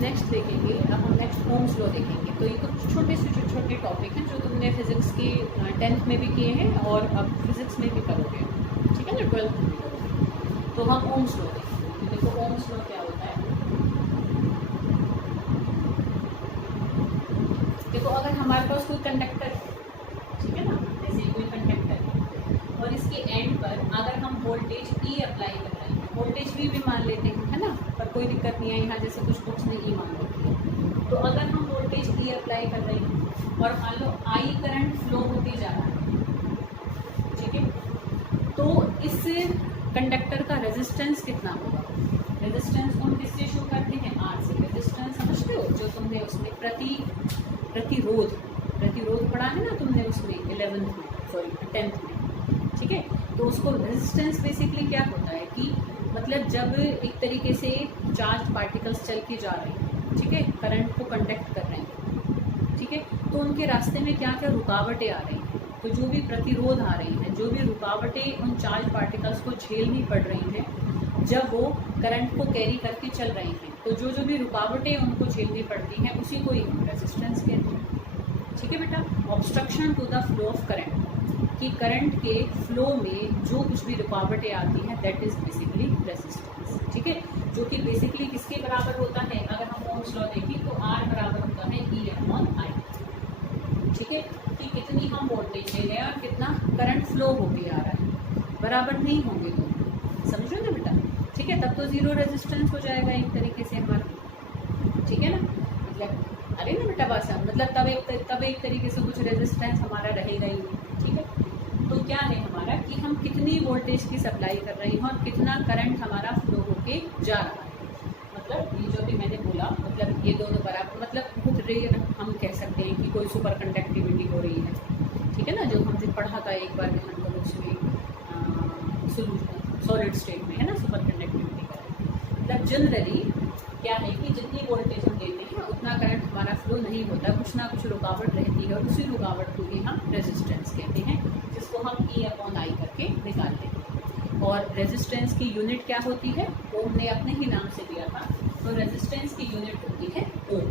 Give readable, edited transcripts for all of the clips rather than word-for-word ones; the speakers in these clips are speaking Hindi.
नेक्स्ट देखेंगे, अब हम नेक्स्ट ओम्स लॉ देखेंगे। तो ये कुछ छोटे से छोटे टॉपिक हैं जो तुमने फिजिक्स की 10th में भी किए हैं और अब फिजिक्स में भी करोगे, ठीक है ना, 12th में भी करोगे। तो हम ओम्स लॉ देखेंगे। तो देखो ओम्स लॉ क्या होता है। देखो अगर हमारे पास कोई कंडक्टर है, ठीक है ना, जैसे कोई कंडक्टर है और इसके एंड पर अगर हम वोल्टेज E अप्लाई कर रहे हैं, वोल्टेज भी मान लेते हैं, है ना, पर कोई दिक्कत नहीं है, यहाँ जैसे कुछ बुक्स ने E मान लेती है। तो अगर हम वोल्टेज E अप्लाई कर रहे हैं और मान लो I करंट फ्लो होते जा रहा है, ठीक है, तो इस कंडक्टर का रेजिस्टेंस कितना होगा। रेजिस्टेंस हम किससे शो करते हैं, R से। रेजिस्टेंस समझते हो, जो तुमने उसमें प्रतिरोध पढ़ा है ना तुमने उसमें 10th में, ठीक है। तो उसको रेजिस्टेंस बेसिकली क्या होता है कि मतलब जब एक तरीके से चार्ज पार्टिकल्स चल के जा रहे हैं, ठीक है, करंट को कंडक्ट कर रहे हैं, ठीक है, तो उनके रास्ते में क्या क्या रुकावटें आ रही हैं, तो जो भी प्रतिरोध आ रही हैं, जो भी रुकावटें उन चार्ज पार्टिकल्स को झेलनी पड़ रही हैं जब वो करंट को कैरी करके चल रही हैं, तो जो भी रुकावटें उनको झेलनी पड़ती हैं उसी को ही हम रेजिस्टेंस कहते हैं, ठीक है बेटा। Obstruction to the flow of current, कि करंट के फ्लो में जो कुछ भी रुकावटें आती हैं दैट इज बेसिकली रेजिस्टेंस, ठीक है, जो कि बेसिकली किसके बराबर होता है। अगर हम ओम्स लॉ देखें तो R बराबर होता है E/I, ठीक है, कि कितनी हम वोल्टेज ले रहे हैं और कितना करंट फ्लो होके आ रहा है, बराबर नहीं होंगे तो समझ लो ना बेटा, ठीक है, तब तो जीरो रेजिस्टेंस हो जाएगा एक तरीके से हमारा, ठीक है ना, मतलब अरे ना बेटा बात मतलब तब एक तरीके से कुछ रेजिस्टेंस हमारा रहेगा ही, ठीक है। तो क्या है हमारा कि हम कितनी वोल्टेज की सप्लाई कर रहे हैं और कितना करंट हमारा फ्लो होके जा रहा है, मतलब ये जो भी मैंने बोला, मतलब ये दोनों बराबर, मतलब खुद रेयर हम कह सकते हैं कि कोई सुपर कंडक्टिविटी हो रही है, ठीक है ना, जो हमने पढ़ा था एक बार मतलब उसमें सॉलिड स्टेट में, है ना, सुपर कंडक्टिविटी का मतलब जनरली क्या है कि जितनी वोल्टेज हम देते हैं उतना करंट हमारा फ्लो नहीं होता, कुछ ना कुछ रुकावट रहती है और उसी रुकावट को ही हम रेजिस्टेंस कहते हैं, जिसको हम E/I करके निकालते हैं। और रेजिस्टेंस की यूनिट क्या होती है, ओम ने अपने ही नाम से दिया था, तो रेजिस्टेंस की यूनिट होती है ओम।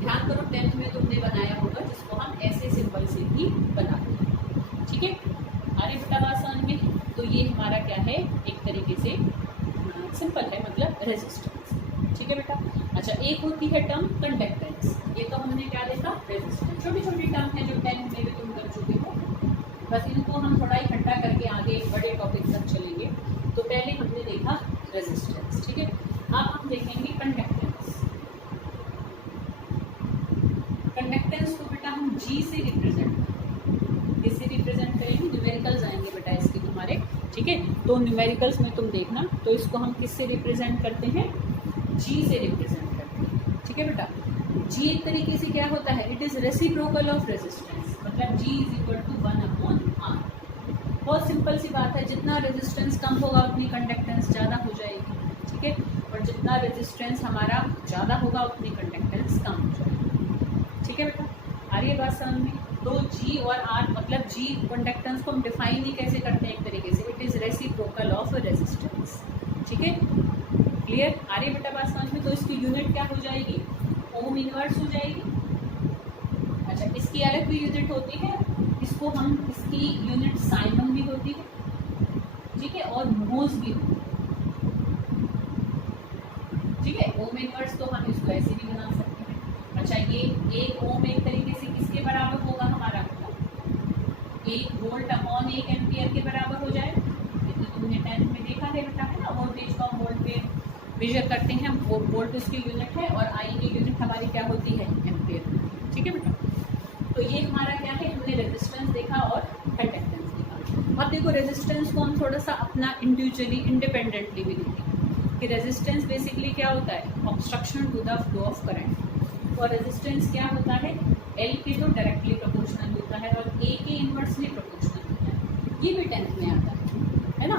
ध्यान करो 10th में तुमने बनाया होगा, जिसको हम ऐसे सिंबल से ही बनाते हैं, ठीक है। अरे बेटा बात समझ में, तो ये हमारा क्या है, एक तरीके से सिंपल है, मतलब रेजिस्टेंस, ठीक है बेटा। अच्छा, एक होती है टर्म कंडक्टेंस, ये तो हमने क्या देखा, रेजिस्टेंस। छोटी छोटी टर्म है जो 10th में भी तुम कर चुके हो, बस इनको हम थोड़ा इकट्ठा करके आगे बड़े टॉपिक तक चलेंगे। तो पहले हमने देखा रेजिस्टेंस, ठीक है। अब हम देखेंगे कंडक्टेंस। कंडक्टेंस को बेटा हम G से रिप्रेजेंट करेंगे, किससे रिप्रेजेंट करेंगे, न्यूमेरिकल्स आएंगे बेटा इसके तुम्हारे, ठीक है। तो न्यूमेरिकल्स में तुम देखना, तो इसको हम किससे रिप्रेजेंट करते हैं, G से रिप्रेजेंट करते हैं, ठीक है बेटा। G एक तरीके से क्या होता है, it is reciprocal of resistance, मतलब G = 1/R। बहुत सिंपल सी बात है, जितना रेजिस्टेंस कम होगा उतनी कंडक्टेंस ज़्यादा हो जाएगी, ठीक है, और जितना रेजिस्टेंस हमारा ज़्यादा होगा उतनी कंडक्टेंस कम हो जाएगी, ठीक है बेटा। आ रही है बात समझ में। तो G और R, मतलब G कंडक्टेंस को हम डिफाइन ही कैसे करते हैं, एक तरीके से it is reciprocal of resistance, ठीक है, क्लियर। आ रही है बेटा बात समझ में। तो इसकी यूनिट क्या हो जाएगी, ओम इनवर्स हो जाएगी। अच्छा, इसकी अलग भी यूनिट होती है, इसको हम, इसकी यूनिट साइमन भी होती है, ठीक है, और मोज भी होती है, ठीक है। ओम इनवर्स तो हम इसको ऐसे भी बना सकते हैं। अच्छा, ये एक ओम एक तरीके से किसके बराबर होगा हमारा, 1 वोल्ट/1 एम्पियर के बराबर हो जाए। ये तो तुमने 10th में देखा है बेटा, है ना, वोल्टेज को हम वोल्ट पे मेजर करते हैं, वोल्ट उसकी यूनिट है और I की यूनिट हमारी क्या होती है, एम्पियर, ठीक है बेटा। तो ये हमारा क्या है, हमने रेजिस्टेंस देखा और कंडक्टेंस देखा। अब देखो रेजिस्टेंस को हम थोड़ा सा अपना इंडिविजुअली इंडिपेंडेंटली भी देखेंगे कि रेजिस्टेंस बेसिकली क्या होता है, obstruction to the flow of current. और रेजिस्टेंस क्या होता है, L के तो डायरेक्टली प्रोपोर्शनल होता है और A के इनवर्सली प्रोपोर्शनल होता है, ये भी 10th में आता है ना।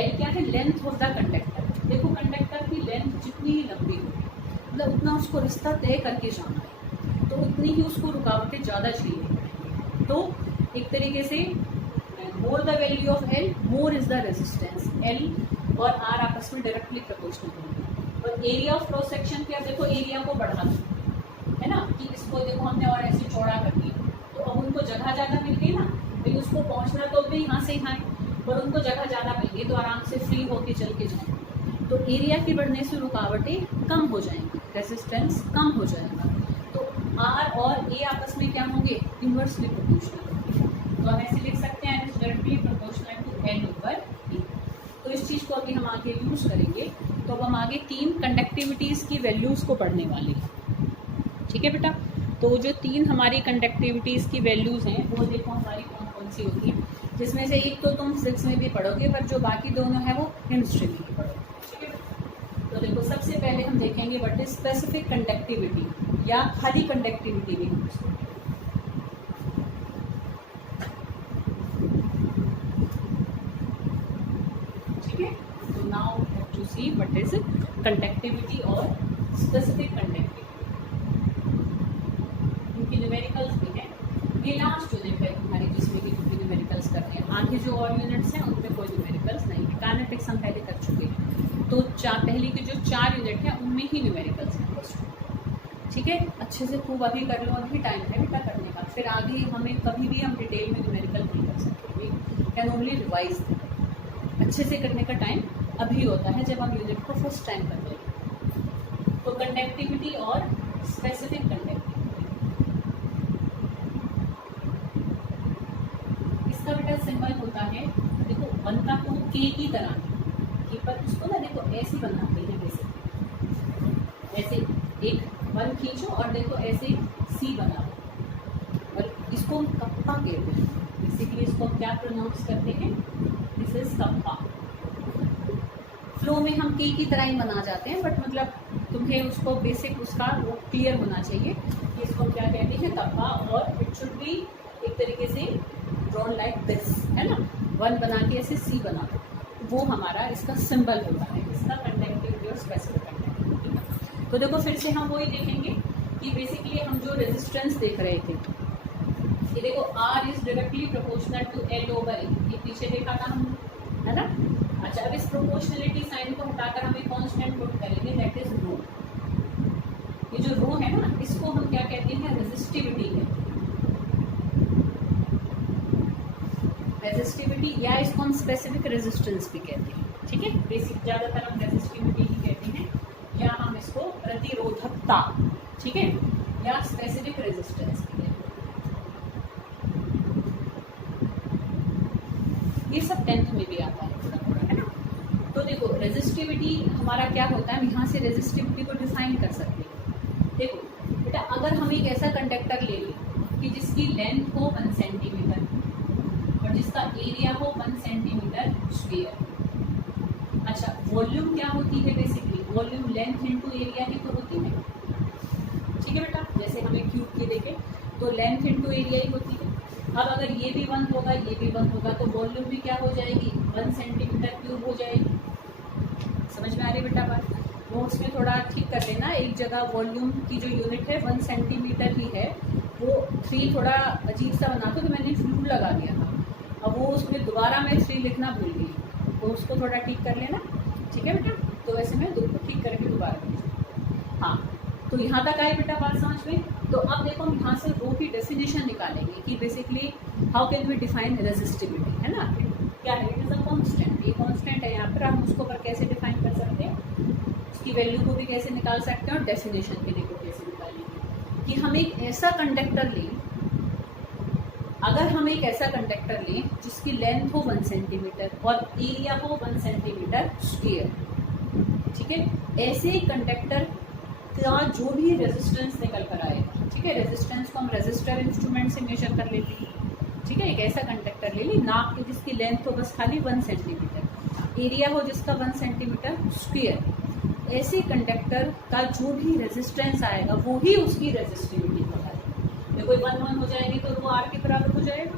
L क्या है, लेंथ ऑफ द कंडक्टर। देखो कंडक्टर की लेंथ जितनी ही लंबी होगी, मतलब उतना उसको रास्ता तय करके जाना है, तो उतनी ही उसको रुकावटें ज़्यादा झेलनी पड़ेंगी। तो एक तरीके से more the value of L more is the resistance. L और R आपस में डायरेक्टली प्रोपोर्शनल होंगे। और एरिया ऑफ क्रॉस सेक्शन क्या, देखो एरिया को बढ़ा दो, है ना, कि इसको देखो हमने और ऐसे चौड़ा कर दिया, तो अब उनको जगह ज़्यादा मिल गई ना, भाई उसको पहुंचना तो भी यहाँ से यहाँ है, पर उनको जगह ज़्यादा मिल गई तो आराम से फ्री होके चल के जाएंगे। तो एरिया के बढ़ने से रुकावटें कम हो जाएंगी, रेजिस्टेंस कम हो जाएगा। तो आर और ए आपस में क्या होंगे, इन्वर्सली प्रोपोर्शनल। तो हम ऐसे लिख सकते हैं is directly proportional to N over E. तो इस चीज़ को अभी हम आगे यूज़ करेंगे। तो अब हम आगे 3 कंडक्टिविटीज़ की वैल्यूज़ को पढ़ने वाले हैं, ठीक है बेटा। तो जो 3 हमारी कंडक्टिविटीज़ की वैल्यूज़ हैं वो देखो हमारी कौन कौन सी होती हैं, जिसमें से एक तो तुम 6 में भी पढ़ोगे, पर जो बाकी दोनों है वो केमिस्ट्री में भी पढ़ोगे, ठीक है। तो देखो सबसे पहले हम देखेंगे व्हाट इज स्पेसिफिक कंडक्टिविटी, या खाली कंडक्टिविटी भी हम उसको। ठीक है, तो now we have to see what is conductivity और स्पेसिफिक कंडक्टिविटी। इनकी न्यूमेरिकल्स भी हैं, ये लास्ट यूनिट है तुम्हारी जिसमें कि तुम न्यूमेरिकल्स करते हैं। आगे जो और यूनिट्स हैं उनमें कोई न्यूमेरिकल्स नहीं है, काइनेटिक्स हम पहले कर चुके हैं। तो पहले के जो 4 यूनिट हैं उनमें ही न्यूमेरिकल्स हैं बस, ठीक है। अच्छे से खूब अभी कर लो, अभी टाइम है बेटा करने का, फिर आगे हमें कभी भी हम डिटेल में न्यूमेरिकल नहीं कर सकते, वी कैन ओनली रिवाइज। अच्छे से करने का टाइम अभी होता है जब हम यूनिट को फर्स्ट टाइम कर रहे हैं। तो कंडक्टिविटी और स्पेसिफिक कंडक्टिविटी, इसका बेटा सिंबल होता है देखो 1 का 2 के की तरह कि, पर उसको ना देखो ऐसे बनाते हैं, ऐसे एक 1 खींचो और देखो ऐसे सी बनाओ, और इसको हम कप्पा कहते हैं। बेसिकली इसको हम क्या प्रोनाउंस करते हैं, दिस इज कप्पा। फ्लो में हम के की तरह ही बना जाते हैं, बट मतलब तुम्हें उसको बेसिक उसका वो क्लियर होना चाहिए कि इसको क्या कहते हैं, कप्पा। और इट शुड बी एक तरीके से ड्रॉन लाइक दिस, है ना, 1 बना के ऐसे सी बना दो, वो हमारा इसका सिंबल होता है, इसका कंडक्टिविटी और स्पेसिफिक कंडक्टिविटी। तो देखो फिर से हम वही देखेंगे कि बेसिकली हम जो रेजिस्टेंस देख रहे थे, ये देखो R is directly proportional to L over E, ये पीछे देखा था हम, है ना। अच्छा, अब इस प्रोपोर्शनलिटी साइन को हटाकर हम एक कांस्टेंट पुट करेंगे, दैट इज रो। ये जो रो है ना, इसको हम क्या कहते हैं, रेजिस्टिविटी कहते हैं, रेजिस्टिविटी, या इसको हम स्पेसिफिक रेजिस्टेंस भी कहते हैं, ठीक है। बेसिक ज़्यादातर हम रेजिस्टिविटी ही कहते हैं, या हम इसको प्रतिरोधकता, ठीक है, या स्पेसिफिक रेजिस्टेंस भी कहते हैं। ये सब 10th में भी आता है थोड़ा थोड़ा, है ना। तो देखो रेजिस्टिविटी हमारा क्या होता है, हम यहाँ से रेजिस्टिविटी को डिफाइन कर सकते हैं। देखो बेटा, अगर हम एक ऐसा कंडक्टर ले लें कि जिसकी लेंथ हो 1 सेंटीमीटर और जिसका एरिया हो 1 सेंटीमीटर स्क्वायर। अच्छा, वॉल्यूम क्या होती है, basically volume length into area ही तो होती है, ठीक है बेटा। जैसे हमें क्यूब की देखें तो लेंथ इनटू एरिया ही होती है। अब अगर ये भी 1 होगा, ये भी 1 होगा, तो वॉल्यूम भी क्या हो जाएगी, 1 सेंटीमीटर क्यूब हो जाएगी। समझ में आ रही बेटा बात। नोट्स में थोड़ा ठीक कर लेना, एक जगह वॉल्यूम की जो यूनिट है 1 सेंटीमीटर ही है, वो 3 थोड़ा अजीब सा बना था तो मैंने फ्लू लगा दिया था, अब वो उसमें दोबारा मैं 3 लिखना भूल गई, तो उसको थोड़ा ठीक कर लेना, ठीक है बेटा। तो वैसे मैं ठीक करके दोबारा भेजूँ। हाँ, तो यहाँ तक आए बेटा बात समझ में। तो अब देखो हम यहाँ से रो की डेफिनेशन निकालेंगे कि basically how can we define resistivity, है ना। क्या है, इट इज़ अ कांस्टेंट, ये कांस्टेंट है यहाँ पर, हम उसको पर कैसे डिफाइन कर सकते हैं, उसकी वैल्यू को भी कैसे निकाल सकते हैं, और डेफिनेशन के लिए को कैसे निकालेंगे कि हम एक ऐसा कंडक्टर लें, अगर हम एक ऐसा कंडक्टर लें जिसकी लेंथ हो 1 सेंटीमीटर और एरिया हो 1 सेंटीमीटर स्क्वायर, ठीक है। ऐसे कंडक्टर का जो भी रेजिस्टेंस निकल कर आएगा, ठीक है, रेजिस्टेंस को हम रेजिस्टर इंस्ट्रूमेंट से मेजर कर लेते हैं, ठीक है। एक ऐसा कंडक्टर ले ली, नाप के जिसकी लेंथ हो बस खाली 1 सेंटीमीटर, एरिया हो जिसका 1 सेंटीमीटर स्क्वायर, ऐसे कंडक्टर का जो भी रेजिस्टेंस आएगा वो ही उसकी रेजिस्टिविटी होगा। देखो 1 हो जाएगी तो वो R के बराबर हो जाएगा।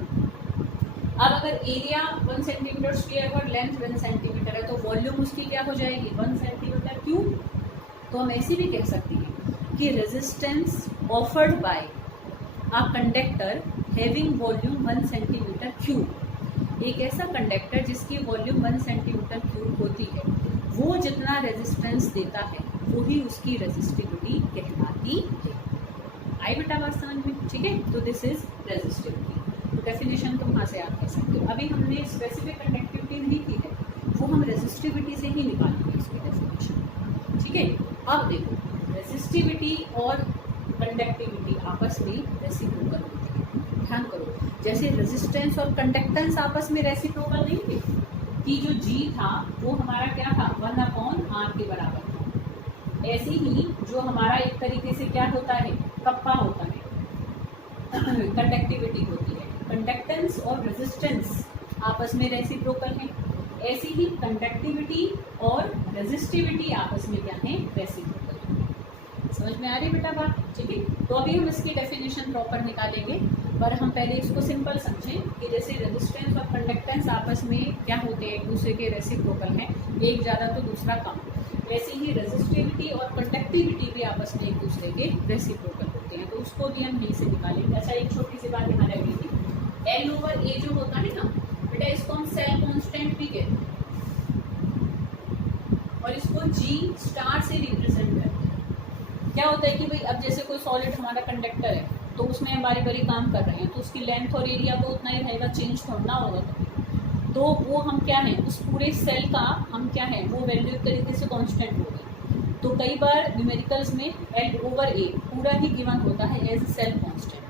अब अगर एरिया 1 सेंटीमीटर स्क्वायर और लेंथ 1 सेंटीमीटर है तो वॉल्यूम उसकी क्या हो जाएगी, 1 सेंटीमीटर क्यूब। तो हम ऐसे भी कह सकते हैं कि resistance offered by a conductor having volume 1 centimetre cube, एक ऐसा कंडक्टर जिसकी वॉल्यूम 1 सेंटीमीटर क्यूब होती है, वो जितना रेजिस्टेंस देता है वो ही उसकी रेजिस्टिविटी कहलाती है। होती है। आई बेटा बात समझ में, ठीक है। तो दिस इज रेजिस्टिविटी। तो डेफिनेशन तुम वहाँ से याद कर सकते हो। अभी हमने स्पेसिफिक कंडक्टिविटी नहीं की है, वो हम रेजिस्टिविटी से ही निकालेंगे उसकी डेफिनेशन, ठीक है। अब देखो, रेजिस्टिविटी और कंडक्टिविटी आपस में रेसिप्रोकल होती है। ध्यान करो, जैसे रेजिस्टेंस और कंडक्टेंस आपस में रेसिप्रोकल नहीं थे कि जो G था वो हमारा क्या था, 1/R के बराबर था। ऐसे ही जो हमारा एक तरीके से क्या होता है, कप्पा होता है, कंडक्टिविटी होती है। कंडक्टेंस और रेजिस्टेंस आपस में रेसिप्रोकल है। ऐसे ही कंडक्टिविटी और रेजिस्टिविटी आपस में क्या है, रेसिप्रोकल है। समझ में आ रही बेटा बात, ठीक है। तो अभी हम इसकी डेफिनेशन प्रॉपर निकालेंगे, पर हम पहले इसको सिंपल समझें कि जैसे रेजिस्टेंस और कंडक्टेंस आपस में क्या होते हैं, एक दूसरे के रेसिप्रोकल हैं, एक ज़्यादा तो दूसरा कम। वैसे ही रेजिस्टिविटी और कंडक्टिविटी भी आपस में एक दूसरे के रेसिप्रोकल होते हैं, तो उसको भी हम यहीं से निकालेंगे। अच्छा, एक छोटी सी बात यहाँ रह गई थी, L/A जो होता है ना बेटा, इसको हम सेल कांस्टेंट भी कहते हैं और इसको G स्टार से रिप्रेजेंट करते हैं। क्या होता है कि भाई अब जैसे कोई सॉलिड हमारा कंडक्टर है, तो उसमें हम बारी बारी काम कर रहे हैं, तो उसकी लेंथ और एरिया तो उतना ही रहेगा, चेंज छोड़ना होगा। तो वो हम क्या है, उस पूरे सेल का हम क्या है, वो वैल्यू एक तरीके से कांस्टेंट होगी। तो कई बार न्यूमेरिकल्स में L/A पूरा ही गिवन होता है एज सेल कांस्टेंट,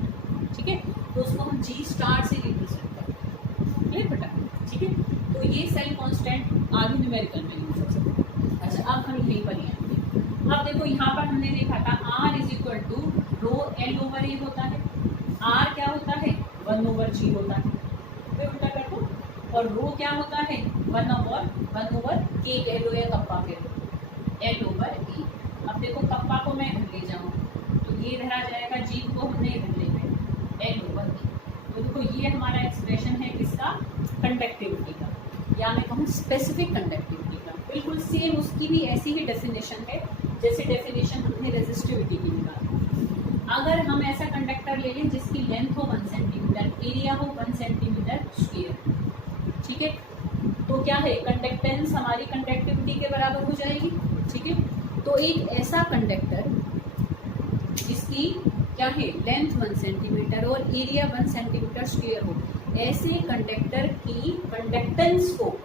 ठीक है। तो उसको हम G स्टार से रिप्रेजेंट करते हैं, क्लियर बेटा, ठीक है। तो ये सेल कांस्टेंट आगे न्यूमेरिकल में यूज हो सकता है। अच्छा, अब हम यहीं पर ही आएंगे। अब देखो, यहाँ पर हमने देखा था R = ρL/A होता है। R क्या होता है, 1/G होता है, फिर उल्टा कर दो। और रो क्या होता है, 1/K कह लो या कप्पा कह लो, L/A। अब देखो, कप्पा को मैं इधर ले जाऊँ तो ये रह जाएगा, G को हमने इधर ले गए, L/A। तो देखो, ये हमारा एक्सप्रेशन है किसका, कंडक्टिविटी का, या मैं कहूँ स्पेसिफिक कंडक्टिविटी का। बिल्कुल सेम उसकी भी ऐसी ही डेफिनेशन है जैसे डेफिनेशन हमने रेजिस्टिविटी की निकाली। अगर हम ऐसा कंडक्टर ले लें जिसकी लेंथ हो 1 सेंटीमीटर, एरिया हो 1 सेंटीमीटर स्क्वायर, ठीक है, तो क्या है, कंडक्टेंस हमारी कंडक्टिविटी के बराबर हो जाएगी, ठीक है। तो एक ऐसा कंडक्टर जिसकी क्या है, लेंथ 1 सेंटीमीटर और एरिया 1 सेंटीमीटर स्क्वायर हो, ऐसे कंडक्टर की कंडक्टेंस को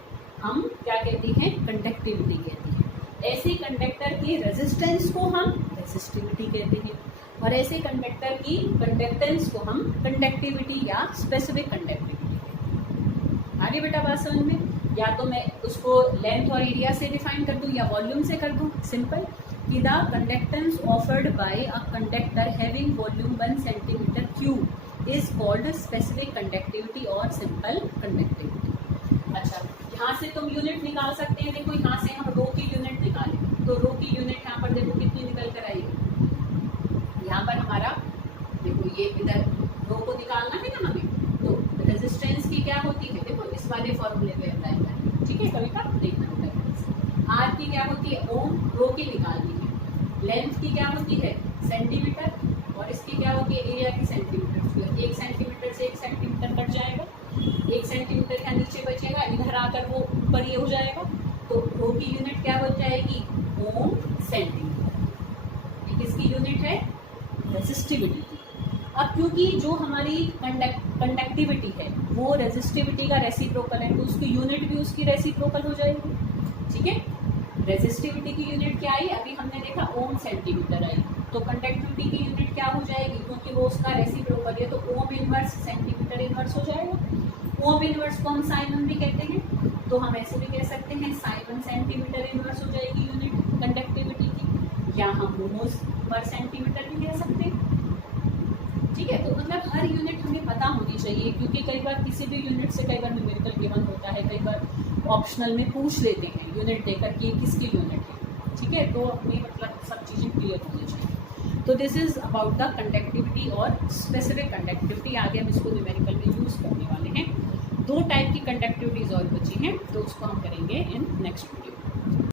हम क्या कहते हैं, कंडक्टिविटी कहते हैं। ऐसे कंडक्टर की रेजिस्टेंस को हम रेजिस्टिविटी कहते हैं, और ऐसे कंडक्टर की कंडक्टेंस को हम कंडक्टिविटी या स्पेसिफिक कंडक्टिविटी कहते हैं। आगे बेटा बात समझ में, या तो मैं उसको लेंथ और एरिया से डिफाइन कर दूं या वॉल्यूम से कर दूं। सिंपल कि the conductance offered by a conductor having volume 1 centimetre cube is called specific conductivity और सिंपल कंडक्टिविटी। अच्छा, यहाँ से तुम यूनिट निकाल सकते हैं। देखो, यहाँ से हम रो की यूनिट निकालें तो रो की यूनिट यहाँ पर देखो कितनी निकल कर आएगी। यहाँ पर हमारा देखो, ये इधर रो को निकालना है ना हमें, तो रेजिस्टेंस की क्या होती है, देखो इस वाले फॉर्मूले पे अप्लाई करें, ठीक है। कभी का देखना होता है। आर की क्या होती है, ओम, रो की निकालनी है। लेंथ की क्या होती है, सेंटीमीटर, और इसकी क्या होती है, एरिया की सेंटीमीटर। 1 सेंटीमीटर से 1 सेंटीमीटर कट जाएगा, 1 सेंटीमीटर का नीचे बचेगा, इधर आकर वो ऊपर ये हो जाएगा। तो रो की यूनिट क्या हो जाएगी, ओम सेंटीमीटर। ये किसकी यूनिट है, रेजिस्टिविटी की। अब क्योंकि जो हमारी कंडक्टिविटी है वो रेजिस्टिविटी का रेसिप्रोकल है, तो उसकी यूनिट भी उसकी रेसिप्रोकल हो जाएगी, ठीक है। रेजिस्टिविटी की यूनिट क्या आई, अभी हमने देखा ओम सेंटीमीटर आई, तो कंडक्टिविटी की यूनिट क्या हो जाएगी, क्योंकि वो उसका रेसिप्रोकल है, तो ओम इनवर्स सेंटीमीटर इनवर्स हो जाएगा। ओम इनवर्स को हम साइन 1 भी कहते हैं, तो हम ऐसे भी कह सकते हैं साइन 1 सेंटीमीटर इनवर्स हो जाएगी यूनिट कंडक्टिविटी की, या हम मोमोज पर सेंटीमीटर भी कह सकते हैं, ठीक है। तो मतलब हर यूनिट हमें पता होनी चाहिए, क्योंकि कई बार किसी भी यूनिट से कई बार न्यूमेरिकल गिवन होता है, कई बार ऑप्शनल में पूछ लेते हैं यूनिट देकर कि किसकी यूनिट है, ठीक है। तो हमें मतलब सब चीज़ें क्लियर होनी चाहिए। तो this is about the conductivity और स्पेसिफिक कंडक्टिविटी। आगे हम इसको न्यूमेरिकल में यूज़ करने वाले हैं। 2 टाइप की कंडक्टिविटीज़ और बची हैं, तो उसको हम करेंगे इन नेक्स्ट वीडियो।